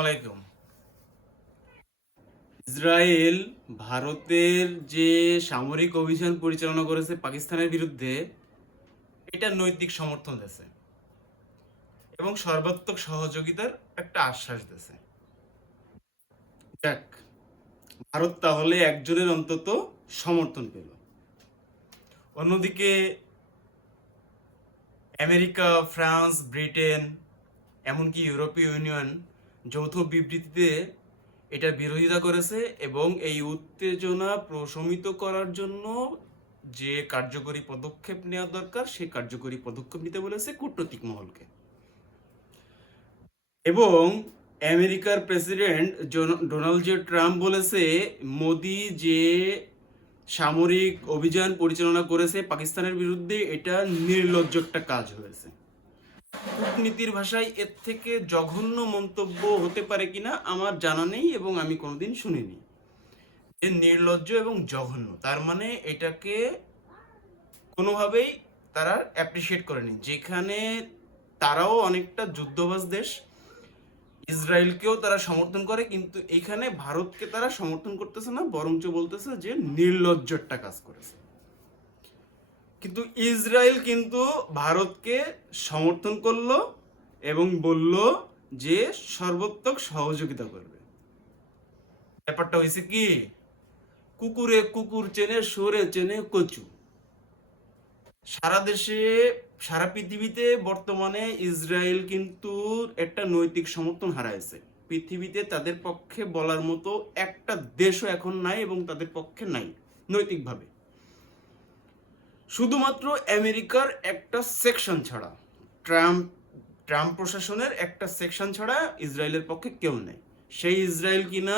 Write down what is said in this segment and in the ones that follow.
আলাইকুম। ইসরায়েল ভারতের যে সামরিক অভিযান পরিচালনা করেছে পাকিস্তানের বিরুদ্ধে, এটা নৈতিক সমর্থন দিয়েছে এবং সর্বাত্মক সহযোগিতার একটা আশ্বাস দিয়েছে। যাক, ভারত তাহলে একজনের অন্তত সমর্থন পেল। অন্যদিকে, আমেরিকা, ফ্রান্স, ব্রিটেন, এমনকি ইউরোপীয় ইউনিয়ন যৌথ বিবৃতিতে এটা বিরোধিতা করেছে এবং এই উত্তেজনা প্রশমিত করার জন্য যে কার্যকরী পদক্ষেপ নেওয়া দরকার, সেই কার্যকরী পদক্ষেপ নিতে বলেছে কূটনৈতিক মহলকে। এবং আমেরিকার প্রেসিডেন্ট ডোনাল্ড জে ট্রাম্প বলেছে, মোদি যে সামরিক অভিযান পরিচালনা করেছে পাকিস্তানের বিরুদ্ধে, এটা নির্লজ্জ একটা কাজ হয়েছে। কূটনীতির ভাষায় এর থেকে জঘন্য মন্তব্য হতে পারে কিনা আমার জানা নেই এবং আমি কোনোদিন শুনিনি। যে নির্লজ্জ এবং জঘন্য, তার মানে এটাকে কোনোভাবেই তারা অ্যাপ্রিসিয়েট করেনি। যেখানে তারাও অনেকটা যুদ্ধবাজ দেশ, ইসরায়েলকেও তারা সমর্থন করে, কিন্তু এখানে ভারতকে তারা সমর্থন করতেছে না, বরঞ্চ বলতেছে যে নির্লজ্জ একটা কাজ করেছে। কিন্তু ইসরায়েল কিন্তু ভারতকে সমর্থন করল এবং বলল যে সর্বোত্তক সহযোগিতা করবে। ব্যাপারটা হয়েছে কি? কুকুরে কুকুর চেনে সরে চেনে কচু। সারা দেশে, সারা পৃথিবীতে বর্তমানে ইসরায়েল কিন্তু একটা নৈতিক সমর্থন হারাইছে। পৃথিবীতে তাদের পক্ষে বলার মতো একটা দেশও এখন নাই এবং তাদের পক্ষে নাই, নৈতিকভাবে। শুধুমাত্র আমেরিকার একটা সেকশন ছাড়া। ট্রাম্প ট্রাম্প প্রশাসনের একটা সেকশন ছাড়া ইসরায়েলের পক্ষে কেউ নেই। সেই ইসরায়েল কিনা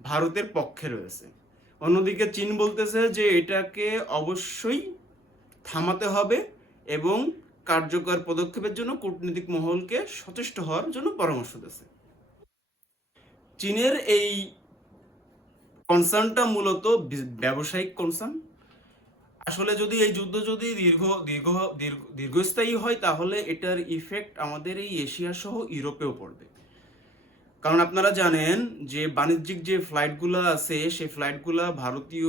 ভারতের পক্ষে রয়েছে। অন্যদিকে চীন বলতেছে যে এটাকে অবশ্যই থামাতে হবে এবং কার্যকর পদক্ষেপের জন্য কূটনৈতিক মহলকে সচেষ্ট হওয়ার জন্য পরামর্শ দিয়েছে। চীনের এই কনসার্নটা মূলত ব্যবসায়িক কনসার্ন আসলে যদি এই যুদ্ধ যদি দীর্ঘ দীর্ঘ, দীর্ঘ- দীর্ঘস্থায়ী হয়, তাহলে এটার ইফেক্ট আমাদের এই এশিয়া সহ ইউরোপেও পড়বে। কারণ আপনারা জানেন যে বাণিজ্যিক যে ফ্লাইটগুলো আছে, সেই ফ্লাইটগুলো ভারতীয়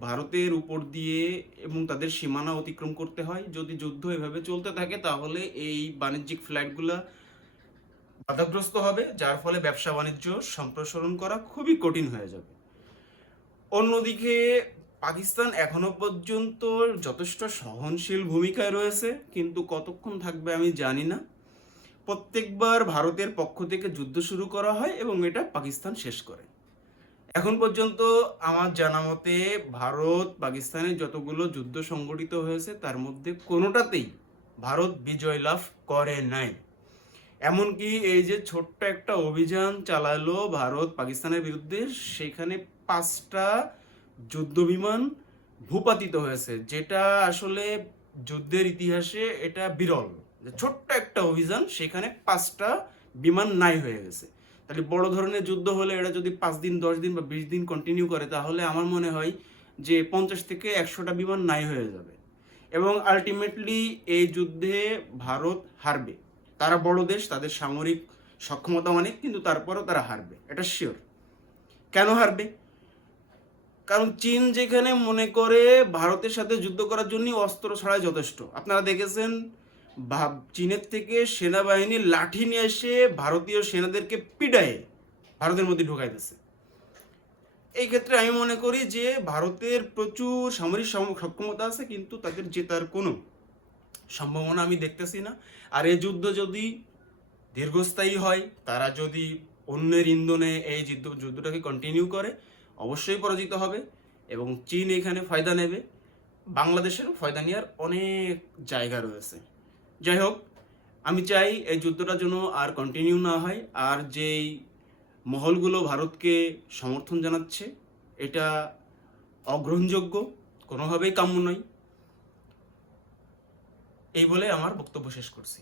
ভারতের উপর দিয়ে এবং তাদের সীমানা অতিক্রম করতে হয়। যদি যুদ্ধ এভাবে চলতে থাকে, তাহলে এই বাণিজ্যিক ফ্লাইটগুলো বাধাগ্রস্ত হবে, যার ফলে ব্যবসা বাণিজ্য সম্প্রসারণ করা খুবই কঠিন হয়ে যাবে। অন্যদিকে পাকিস্তান এখনও পর্যন্ত যথেষ্ট সহনশীল ভূমিকায় রয়েছে, কিন্তু কতক্ষণ থাকবে আমি জানি না। প্রত্যেকবার ভারতের পক্ষ থেকে যুদ্ধ শুরু করা হয় এবং এটা পাকিস্তান শেষ করে। এখন পর্যন্ত আমার জানা মতে ভারত পাকিস্তানের যতগুলো যুদ্ধ সংগঠিত হয়েছে, তার মধ্যে কোনোটাতেই ভারত বিজয় লাভ করে নাই। এমনকি এই যে ছোট্ট একটা অভিযান চালালো ভারত পাকিস্তানের বিরুদ্ধে, সেখানে পাঁচটা যুদ্ধ বিমান ভূপাতিত হয়েছে, যেটা আসলে যুদ্ধের ইতিহাসে এটা বিরল। ছোট্ট একটা অভিযান, সেখানে পাঁচটা বিমান নাই হয়ে গেছে। তাহলে বড় ধরনের যুদ্ধ হলে এটা যদি পাঁচ দিন, দশ দিন বা বিশ দিন কন্টিনিউ করে, তাহলে আমার মনে হয় যে পঞ্চাশ থেকে একশোটা বিমান নাই হয়ে যাবে। এবং আলটিমেটলি এই যুদ্ধে ভারত হারবে। তারা বড় দেশ, তাদের সামরিক সক্ষমতা অনেক, কিন্তু তারপরও তারা হারবে। এটা শিওর কেন হারবে? কারণ চীন যেখানে মনে করে ভারতের সাথে যুদ্ধ করার জন্য অস্ত্র ছাড়াই যথেষ্ট। আপনারা দেখেছেন চীনের থেকে সেনাবাহিনী লাঠি নিয়ে এসে ভারতীয় সেনাদেরকে পিডায় ভারতের মধ্যে ঢুকাই দিচ্ছে এই ক্ষেত্রে আমি মনে করি যে ভারতের প্রচুর সামরিক সক্ষমতা আছে, কিন্তু তাদের জেতার কোনো সম্ভাবনা আমি দেখতেছি না। আর এই যুদ্ধ যদি দীর্ঘস্থায়ী হয়, তারা যদি অন্যের ইন্ধনে এই যুদ্ধ, যুদ্ধটাকে কন্টিনিউ করে অবশ্যই পরাজিত হবে এবং চীন এখানে ফায়দা নেবে। বাংলাদেশেরও ফায়দা নেওয়ার অনেক জায়গা রয়েছে। যাই হোক, আমি চাই এই যুদ্ধটা যেন আর কন্টিনিউ না হয় আর যেই মহলগুলো ভারতকে সমর্থন জানাচ্ছে, এটা অগ্রহণযোগ্য, কোনোভাবেই কাম্য নয়। এই বলে আমার বক্তব্য শেষ করছি।